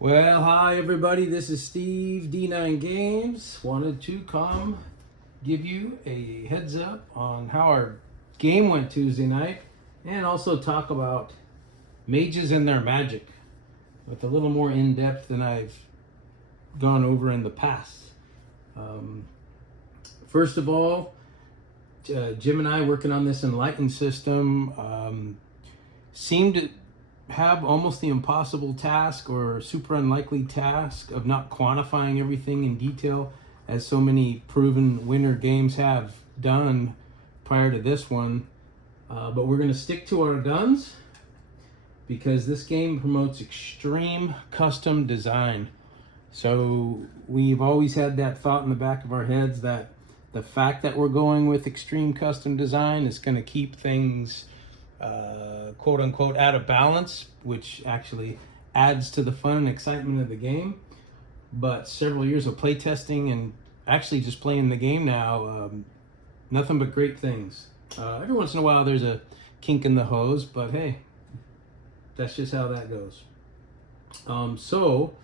Well, hi everybody, this is Steve, D9 Games. Wanted to come give you a heads up on how our game went Tuesday night and also talk about mages and their magic with a little more in depth than I've gone over in the past. First of all, Jim and I working on this Enlightened system seemed to have almost the impossible task or super unlikely task of not quantifying everything in detail as so many proven winner games have done prior to this one. But we're going to stick to our guns because this game promotes extreme custom design. So we've always had that thought in the back of our heads that the fact that we're going with extreme custom design is going to keep things quote unquote out of balance, which actually adds to the fun and excitement of the game. But several years of playtesting and actually just playing the game now, nothing but great things. Every once in a while there's a kink in the hose, but hey, that's just how that goes. So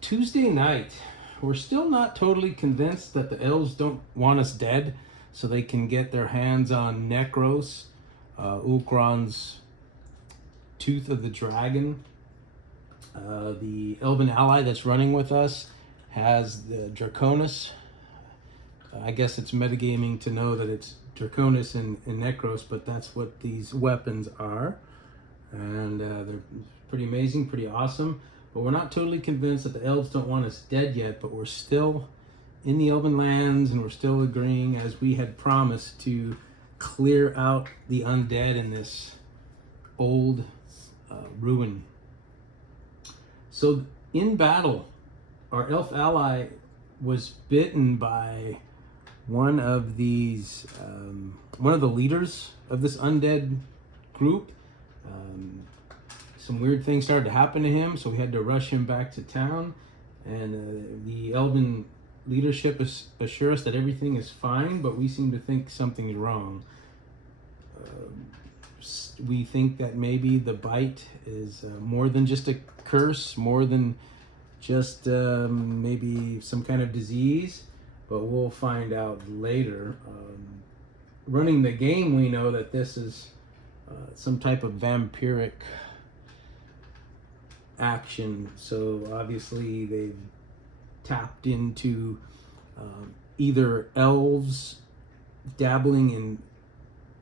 Tuesday night, we're still not totally convinced that the elves don't want us dead so they can get their hands on Necros, Ulkron's Tooth of the Dragon. The elven ally that's running with us has the Draconis. I guess it's metagaming to know that it's Draconis and Necros, but that's what these weapons are. And they're pretty amazing, pretty awesome. But we're not totally convinced that the elves don't want us dead yet, but we're still in the Elven lands, and we're still agreeing, as we had promised, to clear out the undead in this old ruin. So in battle, our elf ally was bitten by one of these, one of the leaders of this undead group. Some weird things started to happen to him, so we had to rush him back to town, and the Elven leadership assure us that everything is fine, but we seem to think something's wrong. We think that maybe the bite is more than just a curse, more than just maybe some kind of disease, but we'll find out later. Running the game, we know that this is some type of vampiric action, so obviously they've tapped into either elves dabbling in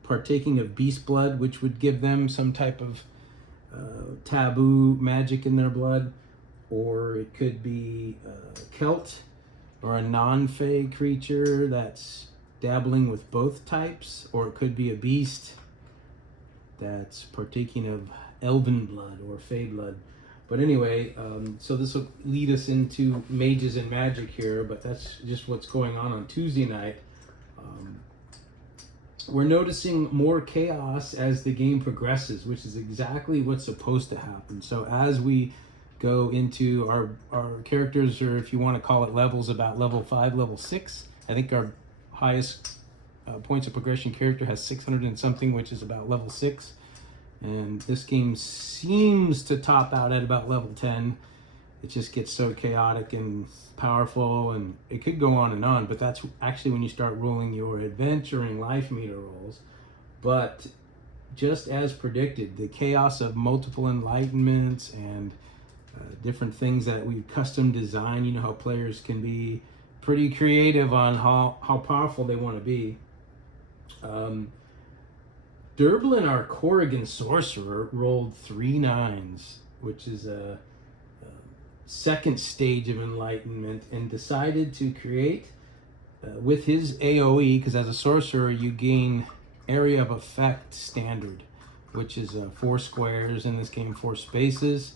partaking of beast blood, which would give them some type of taboo magic in their blood, or it could be Celt or a non-fey creature that's dabbling with both types, or it could be a beast that's partaking of elven blood or fey blood. But anyway, so this will lead us into mages and magic here, but that's just what's going on Tuesday night. We're noticing more chaos as the game progresses, which is exactly what's supposed to happen. So as we go into our characters, or if you want to call it levels, about level 5, level 6, I think our highest points of progression character has 600 and something, which is about level 6. And this game seems to top out at about level 10. It just gets so chaotic and powerful, and it could go on, but that's actually when you start rolling your adventuring life meter rolls. But just as predicted, the chaos of multiple enlightenments and different things that we custom design, you know how players can be pretty creative on how powerful they want to be. Durblin, our Corrigan sorcerer, rolled 3 9s, which is a second stage of enlightenment, and decided to create with his AoE, because as a sorcerer you gain area of effect standard, which is 4 squares in this game, 4 spaces,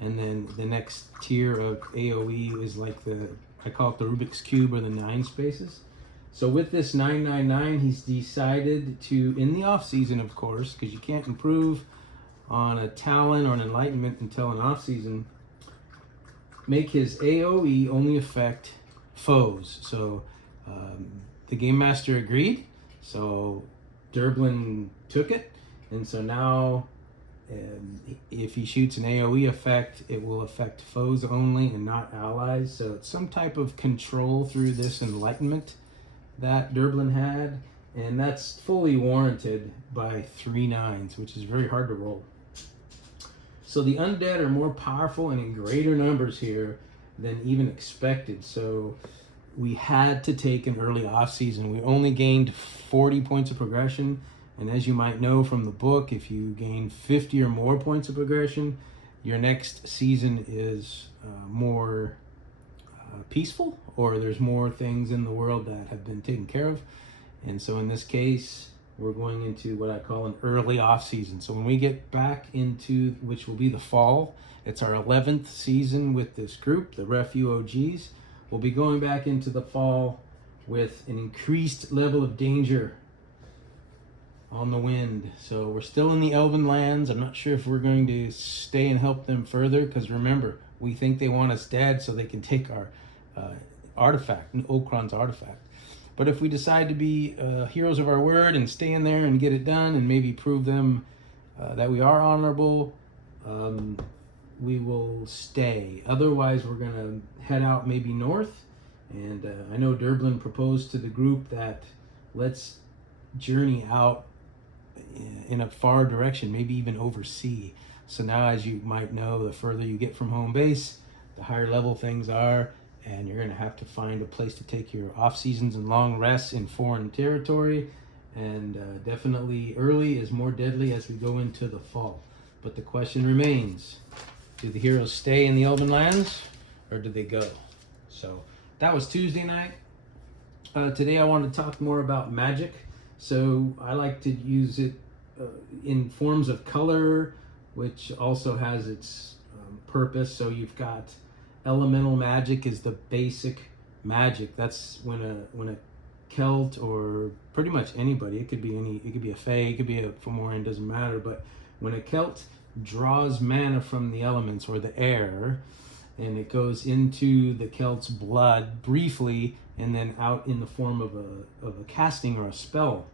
and then the next tier of AoE is like I call it the Rubik's Cube, or the 9 spaces. So with this 999, he's decided to, in the off season, of course, because you can't improve on a talent or an enlightenment until an off season, make his AoE only affect foes. So the game master agreed, so Durblin took it, and so now If he shoots an AoE effect, it will affect foes only and not allies. So it's some type of control through this enlightenment that Durblin had, and that's fully warranted by 3 9s, which is very hard to roll. So the undead are more powerful and in greater numbers here than even expected. So we had to take an early off season. We only gained 40 points of progression. And as you might know from the book, if you gain 50 or more points of progression, your next season is more peaceful, or there's more things in the world that have been taken care of. And so in this case, we're going into what I call an early off season. So when we get back into, which will be the fall, it's our 11th season with this group, the Refugees. We'll be going back into the fall with an increased level of danger on the wind. So we're still in the Elven lands. I'm not sure if we're going to stay and help them further, because remember, we think they want us dead so they can take our artifact, Okron's artifact. But if we decide to be heroes of our word and stay in there and get it done and maybe prove them that we are honorable, we will stay. Otherwise, we're going to head out maybe north. And I know Durblin proposed to the group that let's journey out in a far direction, maybe even oversea. So now, as you might know, the further you get from home base, the higher level things are, and you're going to have to find a place to take your off seasons and long rests in foreign territory. And definitely early is more deadly as we go into the fall. But the question remains, do the heroes stay in the Elven lands or do they go? So that was Tuesday night. Today I want to talk more about magic. So I like to use it in forms of color, which also has its purpose. So you've got elemental magic is the basic magic. That's when a Celt, or pretty much anybody, it could be a Fae, it could be a Fomorian, doesn't matter, but when a Celt draws mana from the elements or the air, and it goes into the Celt's blood briefly and then out in the form of a casting or a spell,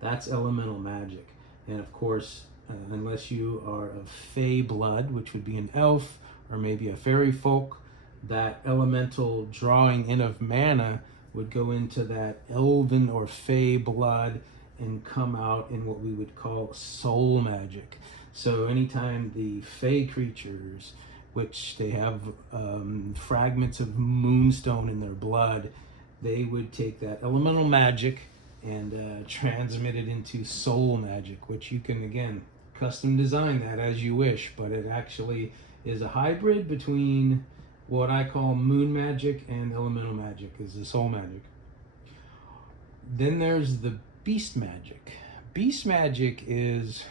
that's elemental magic. And of course, unless you are of Fae blood, which would be an elf or maybe a fairy folk, that elemental drawing in of mana would go into that elven or Fae blood and come out in what we would call soul magic. So anytime the Fae creatures, which they have fragments of moonstone in their blood, they would take that elemental magic and transmit it into soul magic, which you can, again, custom design that as you wish, but it actually is a hybrid between what I call moon magic and elemental magic, is the soul magic. Then there's the beast magic. Beast magic is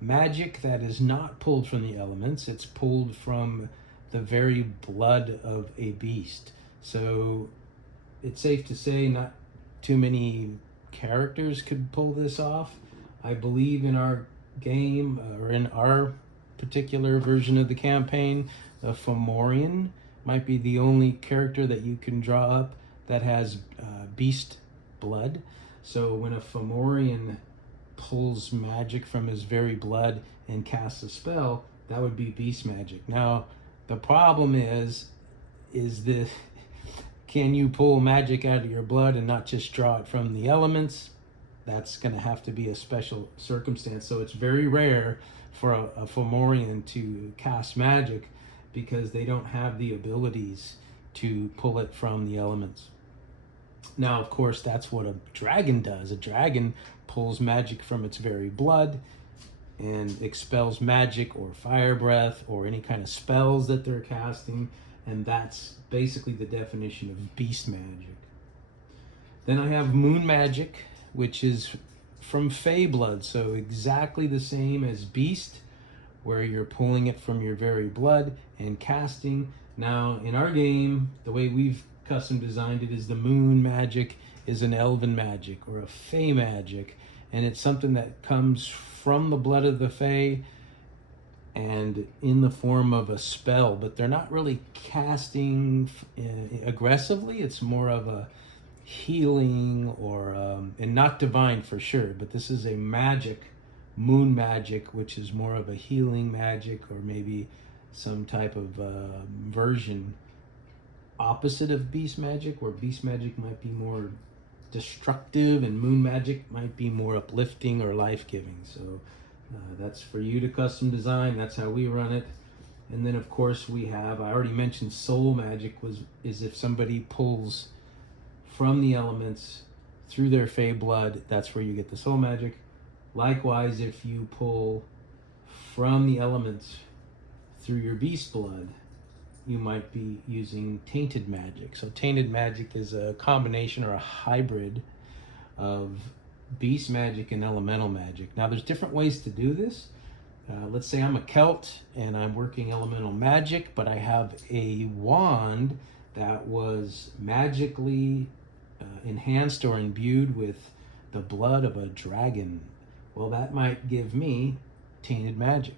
magic that is not pulled from the elements. It's pulled from the very blood of a beast. So it's safe to say not too many characters could pull this off. I believe in our game, or in our particular version of the campaign, a Fomorian might be the only character that you can draw up that has beast blood. So when a Fomorian pulls magic from his very blood and casts a spell, that would be beast magic. Now, the problem is this: can you pull magic out of your blood and not just draw it from the elements? That's going to have to be a special circumstance. So it's very rare for a Fomorian to cast magic, because they don't have the abilities to pull it from the elements. Now, of course, that's what a dragon does. A dragon pulls magic from its very blood and expels magic or fire breath or any kind of spells that they're casting, and that's basically the definition of beast magic. Then I have moon magic, which is from Fae blood, so exactly the same as beast, where you're pulling it from your very blood and casting. Now, in our game, the way we've custom designed it is the moon magic is an elven magic or a Fae magic, and it's something that comes from the blood of the Fae and in the form of a spell, but they're not really casting aggressively. It's more of a healing, or and not divine for sure, but this is a magic moon magic, which is more of a healing magic, or maybe some type of version opposite of beast magic, where beast magic might be more destructive and moon magic might be more uplifting or life-giving. So that's for you to custom design. That's how we run it. And then of course we have, I already mentioned, soul magic is if somebody pulls from the elements through their fey blood, that's where you get the soul magic. Likewise, if you pull from the elements through your beast blood, you might be using tainted magic. So tainted magic is a combination or a hybrid of beast magic and elemental magic. Now there's different ways to do this. Let's say I'm a Celt and I'm working elemental magic, but I have a wand that was magically enhanced or imbued with the blood of a dragon. Well, that might give me tainted magic.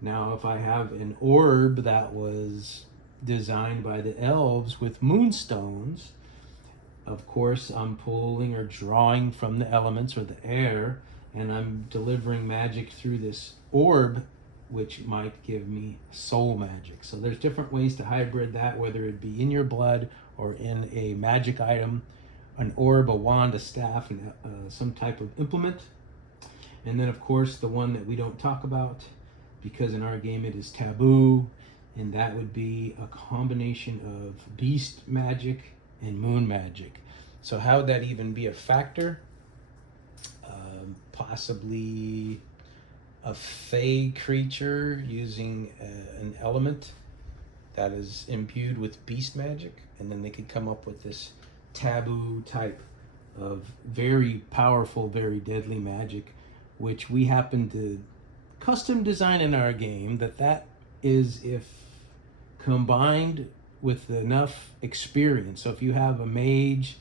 Now, if I have an orb that was designed by the elves with moonstones, of course, I'm pulling or drawing from the elements or the air, and I'm delivering magic through this orb, which might give me soul magic. So there's different ways to hybrid that, whether it be in your blood or in a magic item, an orb, a wand, a staff, and some type of implement. And then, of course, the one that we don't talk about, because in our game it is taboo, and that would be a combination of beast magic and moon magic. So how would that even be a factor? Possibly a fey creature using an element that is imbued with beast magic, and then they could come up with this taboo type of very powerful, very deadly magic, which we happen to custom design in our game. That is if combined with enough experience. So if you have a mage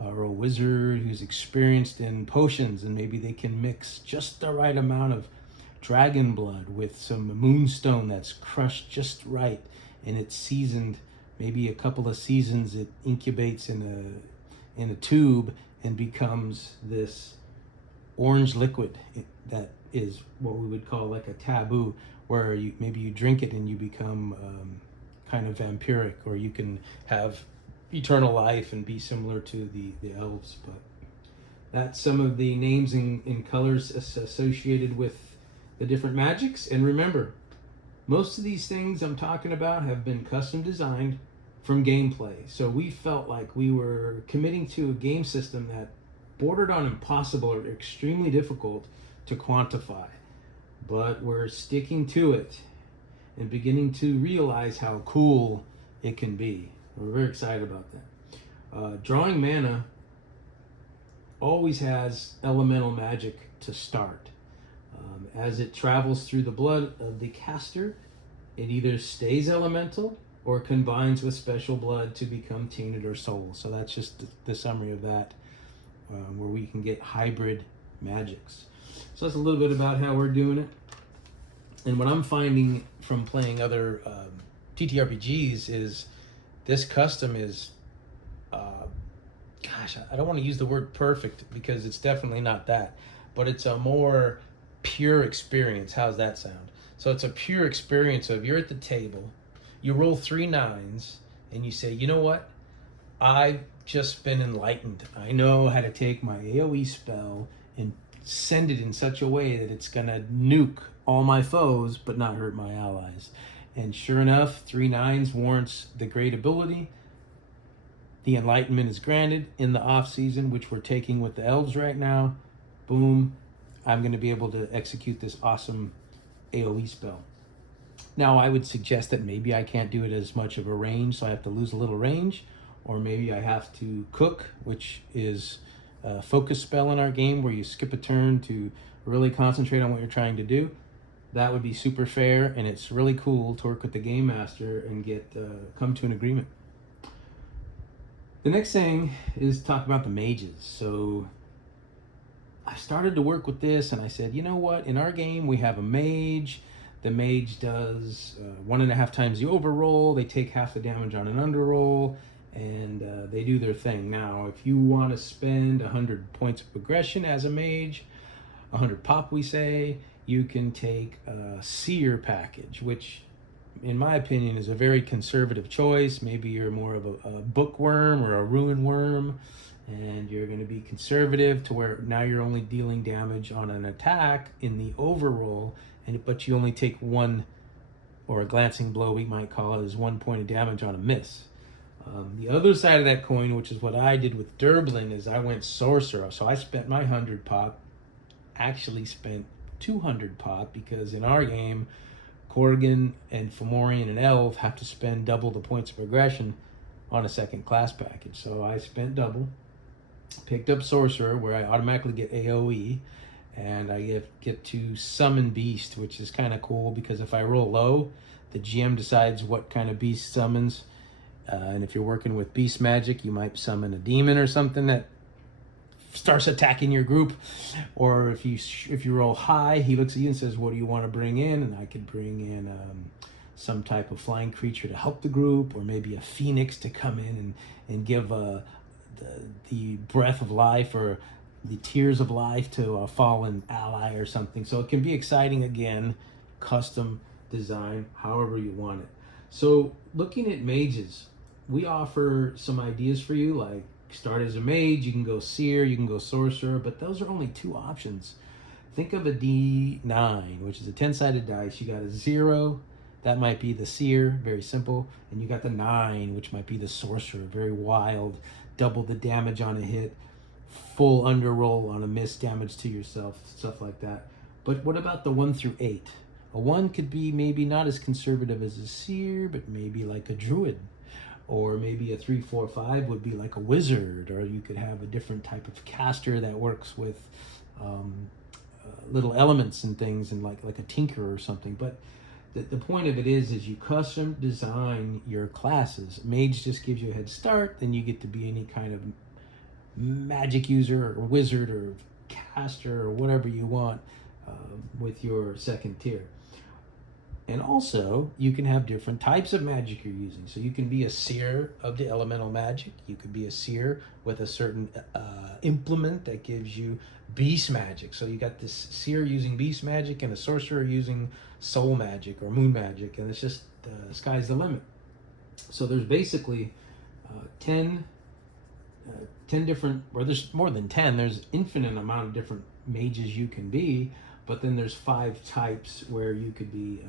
or a wizard who's experienced in potions, and maybe they can mix just the right amount of dragon blood with some moonstone that's crushed just right, and it's seasoned, maybe a couple of seasons, it incubates in a tube and becomes this orange liquid that is what we would call like a taboo, where maybe you drink it and you become kind of vampiric, or you can have eternal life and be similar to the elves. But that's some of the names and colors associated with the different magics. And remember, most of these things I'm talking about have been custom designed from gameplay. So we felt like we were committing to a game system that bordered on impossible or extremely difficult to quantify, but we're sticking to it and beginning to realize how cool it can be. We're very excited about that. Drawing mana always has elemental magic to start. As it travels through the blood of the caster, it either stays elemental or combines with special blood to become tainted or soul. So that's just the summary of that, where we can get hybrid magics. So that's a little bit about how we're doing it. And what I'm finding from playing other TTRPGs is this custom is, I don't want to use the word perfect, because it's definitely not that, but it's a more pure experience. How's that sound? So it's a pure experience of, you're at the table, you roll 3 9s, and you say, you know what? I've just been enlightened. I know how to take my AoE spell and send it in such a way that it's gonna nuke all my foes but not hurt my allies. And sure enough, 3 9s warrants the great ability. The enlightenment is granted in the off season, which we're taking with the elves right now. Boom, I'm going to be able to execute this awesome AoE spell. Now, I would suggest that maybe I can't do it as much of a range, so I have to lose a little range, or maybe I have to cook, which is a focus spell in our game where you skip a turn to really concentrate on what you're trying to do. That would be super fair, and it's really cool to work with the game master and get come to an agreement. The next thing is talk about the mages. So I started to work with this, and I said, you know what? In our game, we have a mage. The mage does 1.5 times the overroll. They take half the damage on an underroll, and they do their thing. Now, if you want to spend 100 points of aggression as a mage, 100 pop, we say, you can take a seer package, which in my opinion is a very conservative choice. Maybe you're more of a bookworm or a ruin worm, and you're going to be conservative to where now you're only dealing damage on an attack in the overroll, but you only take one, or a glancing blow we might call it, is 1 point of damage on a miss. The other side of that coin, which is what I did with Durblin, is I went sorcerer. So I spent my 100 pop, actually spent 200 pop, because in our game, Corrigan and Fomorian and Elf have to spend double the points of aggression on a second class package. So I spent double, picked up sorcerer, where I automatically get AoE, and I get to summon beast, which is kind of cool, because if I roll low, the GM decides what kind of beast summons. And if you're working with beast magic, you might summon a demon or something that starts attacking your group. Or if you roll high, he looks at you and says, what do you want to bring in? And I could bring in some type of flying creature to help the group, or maybe a phoenix to come in and give the breath of life or the tears of life to a fallen ally or something. So it can be exciting, again, custom design, however you want it. So looking at mages, we offer some ideas for you, like start as a mage, you can go seer, you can go sorcerer, but those are only 2 options. Think of a D9, which is a 10-sided dice. You got a 0, that might be the seer, very simple, and you got the 9, which might be the sorcerer, very wild, double the damage on a hit, full underroll on a miss, damage to yourself, stuff like that. But what about the 1 through 8? A 1 could be maybe not as conservative as a seer, but maybe like a druid. Or maybe a 3, 4, 5 would be like a wizard, or you could have a different type of caster that works with little elements and things, and like a tinker or something. But the point of it is you custom design your classes. Mage just gives you a head start, then you get to be any kind of magic user or wizard or caster or whatever you want with your second tier. And also, you can have different types of magic you're using. So you can be a seer of the elemental magic. You could be a seer with a certain implement that gives you beast magic. So you got this seer using beast magic and a sorcerer using soul magic or moon magic. And it's just, sky's the limit. So there's basically 10 different, or there's more than 10. There's infinite amount of different mages you can be. But then there's 5 types where you could be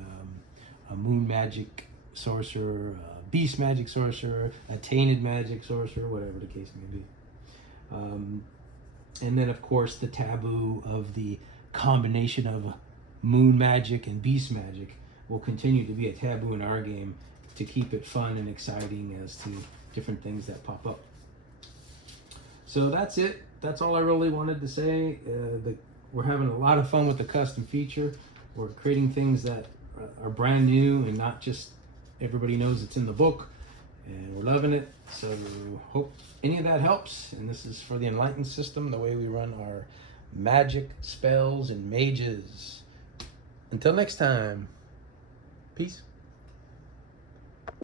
a moon magic sorcerer, a beast magic sorcerer, a tainted magic sorcerer, whatever the case may be. And then, of course, the taboo of the combination of moon magic and beast magic will continue to be a taboo in our game to keep it fun and exciting as to different things that pop up. So that's it. That's all I really wanted to say. We're having a lot of fun with the custom feature. We're creating things that are brand new and not just everybody knows it's in the book, and we're loving it. So hope any of that helps. And this is for the Enlightened system, the way we run our magic, spells, and mages. Until next time, peace.